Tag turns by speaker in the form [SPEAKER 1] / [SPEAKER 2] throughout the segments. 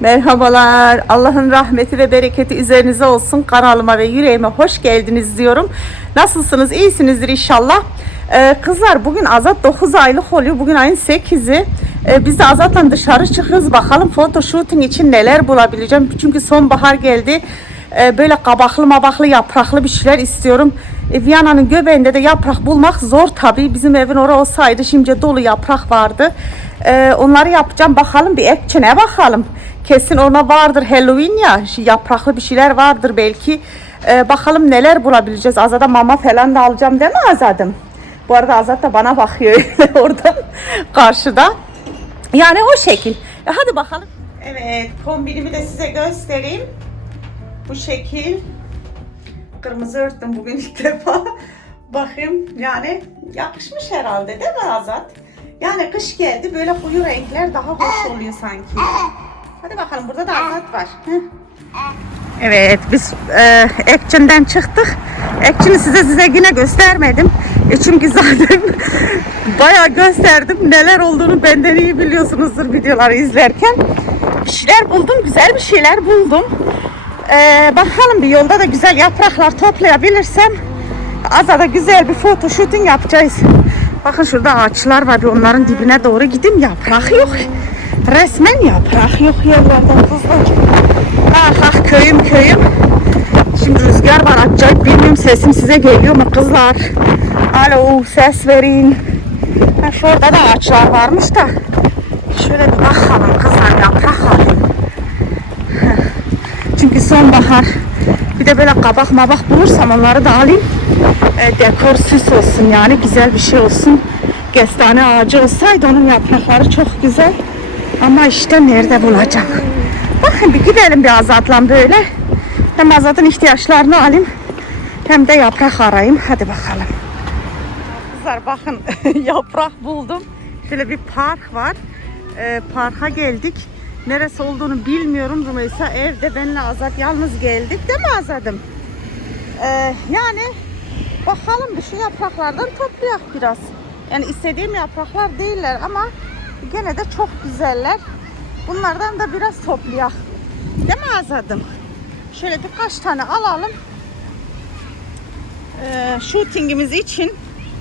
[SPEAKER 1] Merhabalar. Allah'ın rahmeti ve bereketi üzerinize olsun. Kanalıma ve yüreğime hoş geldiniz diyorum. Nasılsınız? İyisinizdir inşallah. Ee, kızlar bugün Azat 9 aylık oluyor. Bugün ayın 8'i. Ee, biz de Azat'la dışarı çıkıyoruz. Bakalım foto shooting için neler bulabileceğim. Çünkü sonbahar geldi. Ee, böyle kabaklı mabaklı yapraklı bir şeyler istiyorum. E, Viyana'nın göbeğinde de yaprak bulmak zor tabii. Bizim evin orası olsaydı şimdi dolu yaprak vardı. Ee, onları yapacağım. Bakalım bir ekçine bakalım. Kesin ona vardır Halloween ya. Yapraklı bir şeyler vardır belki. Ee, bakalım neler bulabileceğiz. Azada mama falan da alacağım değil mi Azadım? Bu arada Azat da bana bakıyor oradan karşıda. Yani o şekil. E, hadi bakalım. Evet kombinimi de size göstereyim. Bu şekil. Kırmızı örttüm bugün ilk defa. Bakayım yani yakışmış herhalde değil mi Azat? Yani kış geldi böyle koyu renkler daha hoş oluyor sanki. Hadi bakalım burada da Azat var. Heh. Evet biz e, Action'den çıktık. Action'ı size size yine göstermedim. E, çünkü zaten bayağı gösterdim. Neler olduğunu benden iyi biliyorsunuzdur videoları izlerken. Bir şeyler buldum. Güzel bir şeyler buldum. E, bakalım bir yolda da güzel yapraklar toplayabilirsem Azada güzel bir foto shooting yapacağız. Bakın şurada ağaçlar var. Bir onların dibine doğru gideyim. Yaprak yok. Resmen yaprak yok yerlerden kızlar. Ah ah köyüm köyüm. Şimdi rüzgar var acayip bilmiyorum sesim size geliyor mu kızlar? Alo ses verin. Ha, şurada da ağaçlar varmış da. Şöyle bir bakalım kızlar yaprak alayım. Çünkü sonbahar. Bir de böyle kabak mabak bulursam onları da alayım. E, dekor süs olsun yani güzel bir şey olsun. Kestane ağacı olsaydı onun yaprakları çok güzel. Ama işte nerede bulacağım? Bakın bir gidelim bir Azat'la böyle. Hem Azat'ın ihtiyaçlarını alayım. Hem de yaprak arayayım. Hadi bakalım. Kızlar bakın yaprak buldum. Şöyle bir park var. Ee, parka geldik. Neresi olduğunu bilmiyorum Rümeysa. Evde benle Azat yalnız geldik değil mi Azat'ım? Ee, yani bakalım bir şu yapraklardan toplayak biraz. Yani istediğim yapraklar değiller ama gene de çok güzeller. Bunlardan da biraz toplayak. Değil mi Azad'ım? Şöyle birkaç tane alalım. Ee, shootingimiz için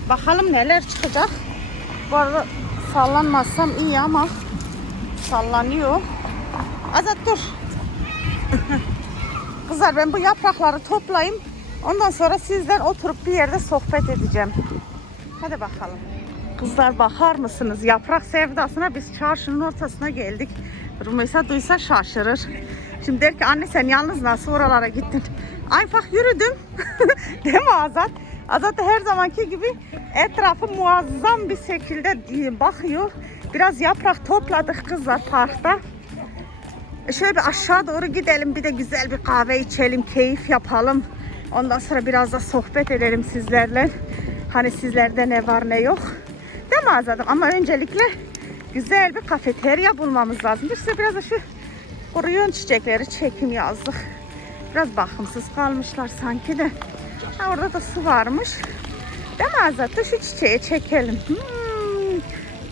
[SPEAKER 1] bakalım neler çıkacak. Bu arada sallanmazsam iyi ama sallanıyor. Azat dur. Kızlar ben bu yaprakları toplayayım. Ondan sonra sizden oturup bir yerde sohbet edeceğim. Hadi bakalım. Kızlar bakar mısınız? Yaprak sevdasına biz çarşının ortasına geldik. Rumeysa duysa şaşırır. Şimdi der ki anne sen yalnız nasıl oralara gittin? Ayfak yürüdüm. Değil mi Azat? Azat da her zamanki gibi etrafı muazzam bir şekilde bakıyor. Biraz yaprak topladık kızlar parkta. E Şöyle bir aşağı doğru gidelim. Bir de güzel bir kahve içelim. Keyif yapalım. Ondan sonra biraz da sohbet edelim sizlerle. Hani sizlerde ne var ne yok. Değil mi Azad'ım? Ama öncelikle güzel bir kafeterya bulmamız lazım. İşte biraz da şu kuruyan çiçekleri çekim yazdık. Biraz bakımsız kalmışlar sanki de. Ha, orada da su varmış. Değil mi Azat? Şu çiçeği çekelim. Hmm,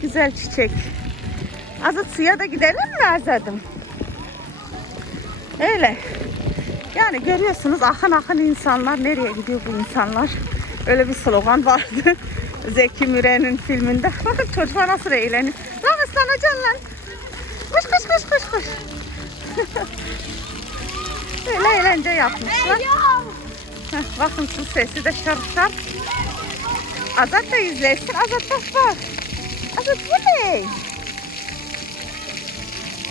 [SPEAKER 1] güzel çiçek. Azat suya da gidelim mi Azad'ım? Öyle. Yani görüyorsunuz akın akın insanlar. Nereye gidiyor bu insanlar? Öyle bir slogan vardı. Zeki Müren'in filminde. Bakın çocuklar nasıl eğleniyor. Lan ıslanacaksın lan. Koş koş koş koş koş. Böyle eğlence yapmışlar. Bakın su sesi de şarp şarp. Azat da izlesin. Azat bak bak. Azat bu ne?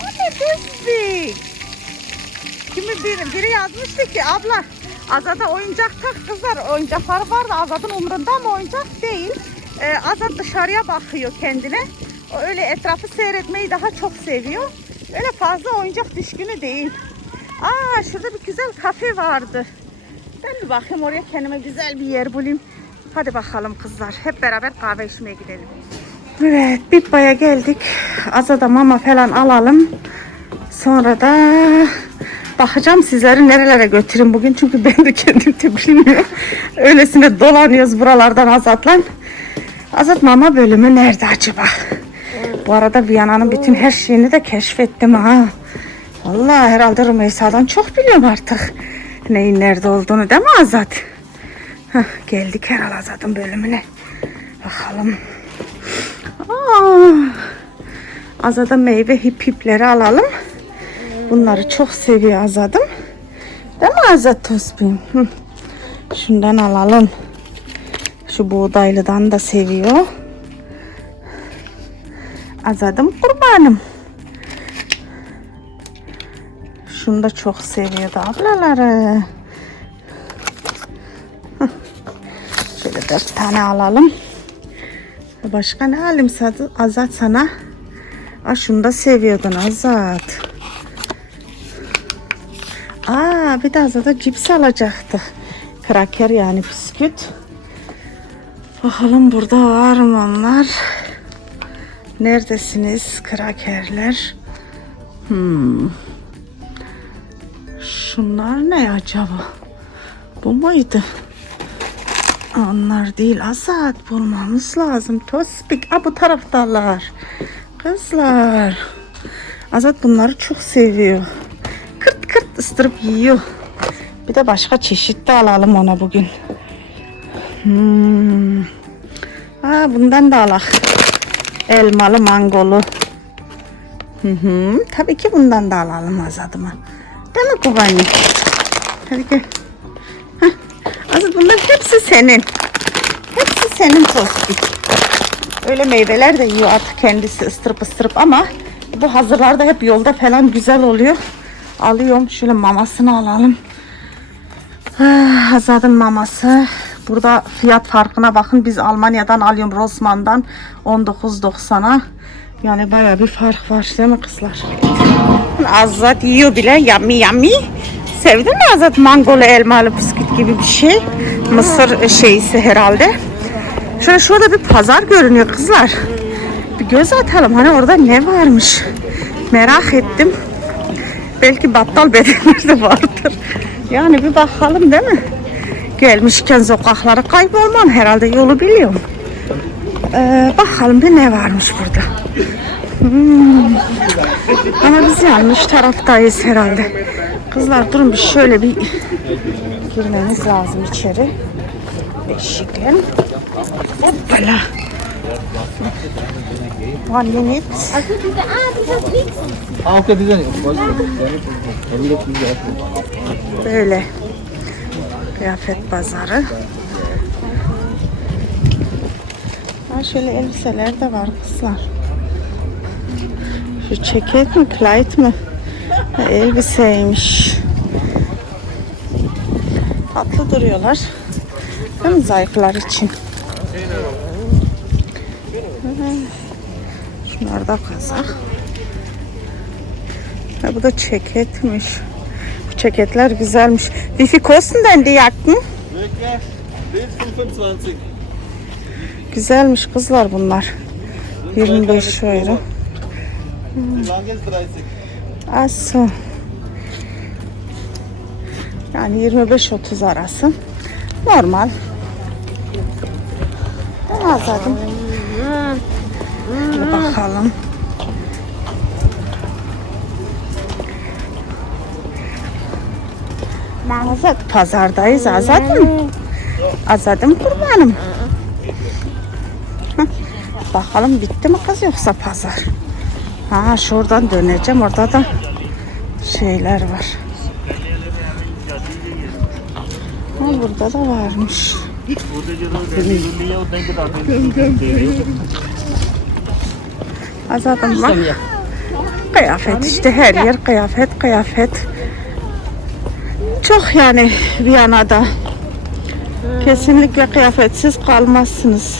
[SPEAKER 1] Bu ne Dusbik? Kimi biri, biri yazmıştı ki abla Azat'a oyuncak tak kızlar. Oyuncakları var da Azat'ın umrunda ama oyuncak değil. Ee, Azat dışarıya bakıyor kendine. O öyle etrafı seyretmeyi daha çok seviyor. Öyle fazla oyuncak düşkünü değil. Aa şurada bir güzel kafe vardı. Ben bir bakayım oraya kendime güzel bir yer bulayım. Hadi bakalım kızlar. Hep beraber kahve içmeye gidelim. Evet Bitba'ya geldik. Azada mama falan alalım. Sonra da bakacağım sizleri nerelere götürün bugün. Çünkü ben de kendim de bilmiyorum. Öylesine dolanıyoruz buralardan Azat'la. Azat mama bölümü nerede acaba? Bu arada Viyana'nın bütün her şeyini de keşfettim ha. Vallahi herhalde Rümeysa'dan çok biliyorum artık. Neyin nerede olduğunu değil mi Azat? Hah, geldik herhalde Azat'ın bölümüne. Bakalım. Aa, Azat'a meyve hip hipleri alalım. Bunları çok seviyor Azat'ım. Değil mi Azat Tospim? Hı. Şundan alalım. Şu buğdaylıdan da seviyor. Azadım kurbanım. Şunu da çok seviyordu ablaları. Şöyle dört tane alalım. Başka ne alayım Azat sana? Aa, şunu da seviyordun Azat. Aa, bir de Azat'a cips alacaktık. Kraker yani bisküt. Bakalım burada var mı onlar? Neredesiniz krakerler? Hmm. Şunlar ne acaba? Bu muydu? Onlar değil Azat bulmamız lazım. Tospik. Aa, bu taraftalar. Kızlar. Azat bunları çok seviyor. Istırıp yiyor. Bir de başka çeşit de alalım ona bugün. Hmm. Aa, bundan da alak. Elmalı mangolu. Hı hı. Tabii ki bundan da alalım Azat'ıma. Değil mi Kubani? Hadi gel. Heh. Azat bunların hepsi senin. Hepsi senin tospik. Öyle meyveler de yiyor artık kendisi ıstırıp ıstırıp ama bu hazırlar da hep yolda falan güzel oluyor. Alıyorum. Şöyle mamasını alalım. Ah, Azad'ın maması. Burada fiyat farkına bakın. Biz Almanya'dan alıyorum Rossmann'dan 19.90'a. Yani baya bir fark var değil mi kızlar? Azat yiyor bile. Yummy yummy. Sevdin mi Azat mangolu elmalı bisküt gibi bir şey? Mısır şeysi herhalde. Şöyle şurada bir pazar görünüyor kızlar. Bir göz atalım. Hani orada ne varmış? Merak ettim. Belki battal bedenler de vardır. Yani bir bakalım değil mi? Gelmişken sokaklara kaybolmam herhalde yolu biliyorum. Ee, bakalım bir ne varmış burada. Hmm. Ama biz yanlış taraftayız herhalde. Kızlar durun bir şöyle bir girmemiz lazım içeri. Beşiklen. Hoppala. One minute. Böyle kıyafet pazarı. Ha şöyle elbiseler de var kızlar. Şu ceket mi, clyde mi? Elbiseymiş. Tatlı duruyorlar. Değil mi zayıflar için? Şunlar da kazak. Ha, bu da ceketmiş. Bu ceketler güzelmiş. Wie viel kosten denn die Jacken?
[SPEAKER 2] Bild 25.
[SPEAKER 1] Güzelmiş kızlar bunlar. 25 euro.
[SPEAKER 2] Lang ist 30.
[SPEAKER 1] Asu. Yani 25-30 arası. Normal. Ben azadım. Bir bakalım. Azat pazardayız azadım. Azadım kurbanım. Bakalım bitti mi kız yoksa pazar? Ha şuradan döneceğim orada da şeyler var. Ha burada da varmış. Azadım bak. Kıyafet işte her yer kıyafet kıyafet. Çok yani Viyana'da. Kesinlikle kıyafetsiz kalmazsınız.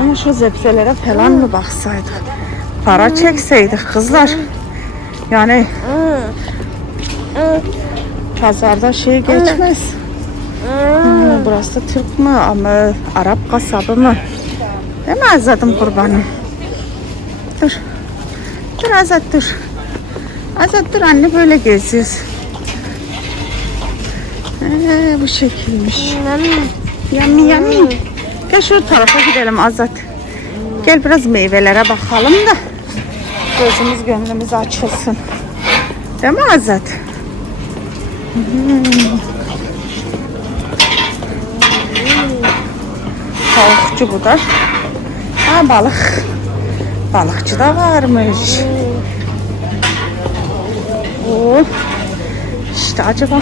[SPEAKER 1] Ama şu zepselere falan mı baksaydık? Para çekseydik kızlar. Yani pazarda şey geçmez. Ha, burası Türk mü ama Arap kasabı mı? Değil mi Azat'ım kurbanım? Dur. Dur Azat dur. Azat dur anne böyle geziyoruz. Ee, bu şekilmiş. Yummy yummy. Gel şu tarafa gidelim Azat. Gel biraz meyvelere bakalım da gözümüz gönlümüz açılsın. Değil mi Azat? Hmm. Tavukçu bu da. Ha balık. Balıkçı da varmış. Oo. İşte acaba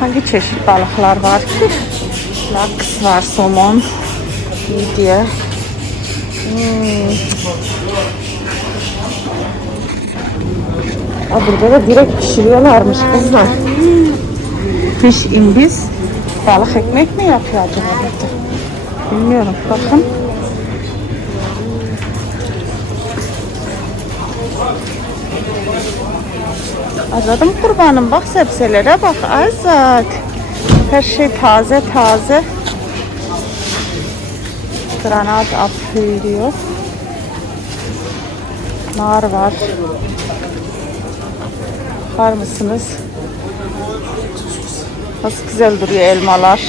[SPEAKER 1] hangi çeşit balıklar var ki? Laks var, somon, midye. Hmm. Aa, burada da direkt pişiriyorlarmış kızlar. Fish imbiz. Balık ekmek mi yapıyor acaba burada? Bilmiyorum. Bakın. Azadım kurbanım bak sebzelere bak Azat. Her şey taze taze. Granat apıyor. Nar var. Bakar mısınız? Nasıl güzel duruyor elmalar.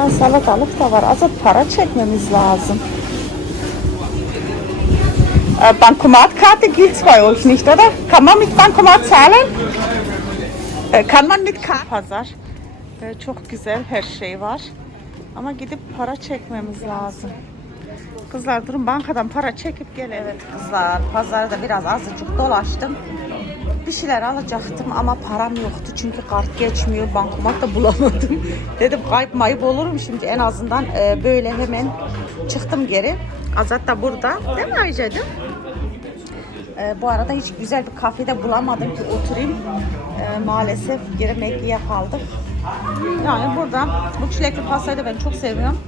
[SPEAKER 1] Aa, salatalık da var. Azat para çekmemiz lazım. Äh, Bankomatkarte gibt's bei euch nicht, oder? Kann man mit Bankomat zahlen? Äh, kann man mit Karte? Pazar. Ee, çok güzel her şey var. Ama gidip para çekmemiz lazım. Kızlar durun bankadan para çekip gel. Evet kızlar pazarda biraz azıcık dolaştım. Bir şeyler alacaktım ama param yoktu çünkü kart geçmiyor. Bankomat da bulamadım. Dedim kayıp mayıp olurum şimdi en azından e, böyle hemen çıktım geri. Azat da burada. Değil mi Ayca'cığım? Ee, bu arada hiç güzel bir kafede bulamadım ki oturayım. Ee, maalesef geri Maggie'ye kaldık. Yani burada bu çilekli pastayı da ben çok seviyorum.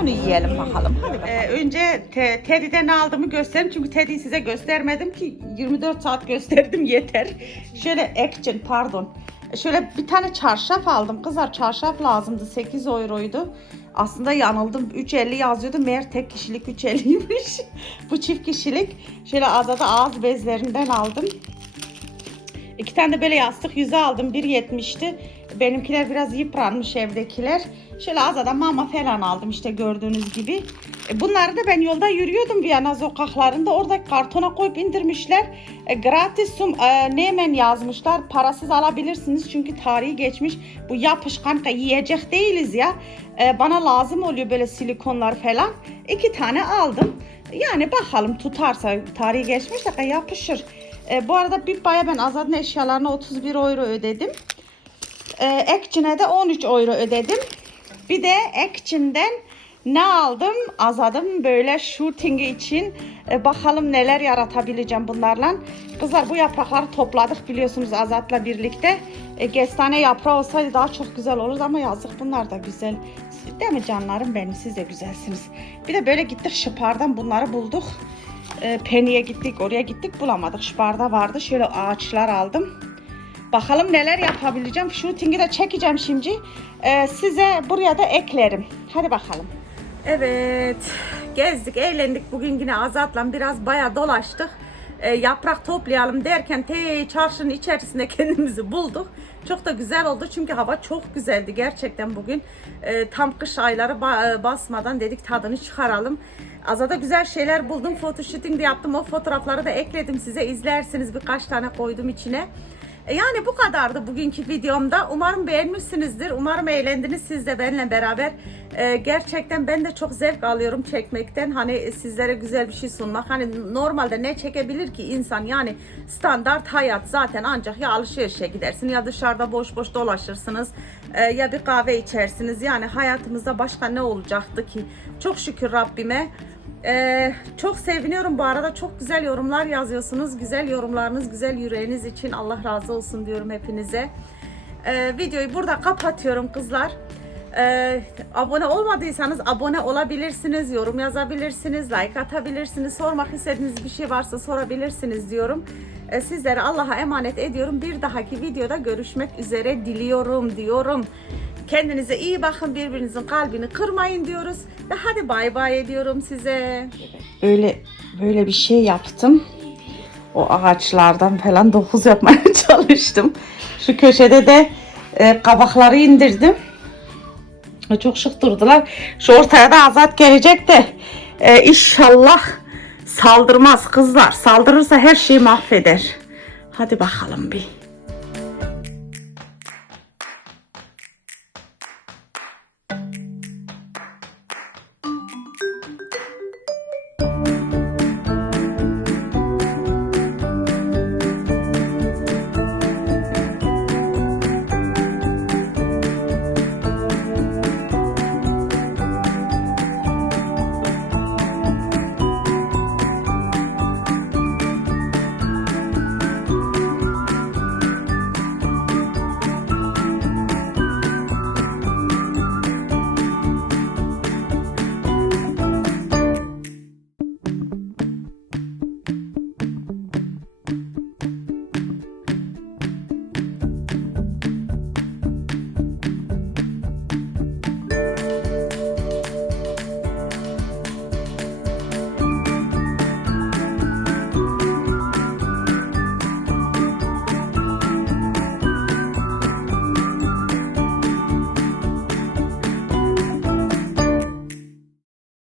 [SPEAKER 1] Onu yiyelim bakalım. Hadi bakalım. Ee, önce te, Teddy'den aldığımı göstereyim. Çünkü Teddy'yi size göstermedim ki 24 saat gösterdim yeter. Şöyle Action pardon. Şöyle bir tane çarşaf aldım. Kızlar çarşaf lazımdı. 8 euroydu. Aslında yanıldım. 3.50 yazıyordu. Meğer tek kişilik 3.50'ymiş. Bu çift kişilik. Şöyle azada ağız bezlerinden aldım. İki tane de böyle yastık yüzü aldım. 1.70'ti. Benimkiler biraz yıpranmış evdekiler. Şöyle azada mama falan aldım işte gördüğünüz gibi. E, Bunları da ben yolda yürüyordum Viyana sokaklarında. Orada kartona koyup indirmişler. E, gratis e, Nemen yazmışlar. Parasız alabilirsiniz çünkü tarihi geçmiş. Bu yapışkan yiyecek değiliz ya. E, bana lazım oluyor böyle silikonlar falan. İki tane aldım. Yani bakalım tutarsa tarihi geçmiş de yapışır. E, bu arada Bibba'ya ben Azad'ın eşyalarına 31 euro ödedim. E, Action'e de 13 euro ödedim. Bir de Action'den ne aldım? Azadım böyle shooting için. E, bakalım neler yaratabileceğim bunlarla. Kızlar bu yaprakları topladık biliyorsunuz Azat'la birlikte. E, kestane yaprağı olsaydı daha çok güzel olurdu ama yazık bunlar da güzel. Değil mi canlarım benim? Siz de güzelsiniz. Bir de böyle gittik şıpardan bunları bulduk. E, Penny'e gittik, oraya gittik bulamadık. Şıparda vardı. Şöyle ağaçlar aldım. Bakalım neler yapabileceğim. Shooting'i de çekeceğim şimdi. Ee, size buraya da eklerim. Hadi bakalım. Evet. Gezdik, eğlendik. Bugün yine Azat'la biraz bayağı dolaştık. Ee, yaprak toplayalım derken te çarşının içerisinde kendimizi bulduk. Çok da güzel oldu çünkü hava çok güzeldi gerçekten bugün. Ee, tam kış ayları ba- basmadan dedik tadını çıkaralım. Azada güzel şeyler buldum. Photoshooting de yaptım. O fotoğrafları da ekledim size. izlersiniz. Birkaç tane koydum içine. E, Yani bu kadardı bugünkü videomda. Umarım beğenmişsinizdir. Umarım eğlendiniz siz de benimle beraber. E, gerçekten ben de çok zevk alıyorum çekmekten. Hani sizlere güzel bir şey sunmak. Hani normalde ne çekebilir ki insan? Yani standart hayat zaten ancak ya alışverişe gidersin ya dışarıda boş boş dolaşırsınız. e, ya bir kahve içersiniz. Yani hayatımızda başka ne olacaktı ki? Çok şükür Rabbime. Ee, çok seviniyorum bu arada. Çok güzel yorumlar yazıyorsunuz. Güzel yorumlarınız, güzel yüreğiniz için Allah razı olsun diyorum hepinize. Ee, videoyu burada kapatıyorum kızlar. Ee, abone olmadıysanız abone olabilirsiniz, yorum yazabilirsiniz, like atabilirsiniz, sormak istediğiniz bir şey varsa sorabilirsiniz diyorum. Ee, sizlere Allah'a emanet ediyorum. Bir dahaki videoda görüşmek üzere diliyorum diyorum. Kendinize iyi bakın, birbirinizin kalbini kırmayın diyoruz. Ve hadi bay bay ediyorum size. Böyle böyle bir şey yaptım. O ağaçlardan falan dokuz yapmaya çalıştım. Şu köşede de e, kabakları indirdim. Çok şık durdular. Şu ortaya da Azat gelecek de e, inşallah Saldırmaz kızlar. Saldırırsa her şeyi mahveder. Hadi bakalım bir.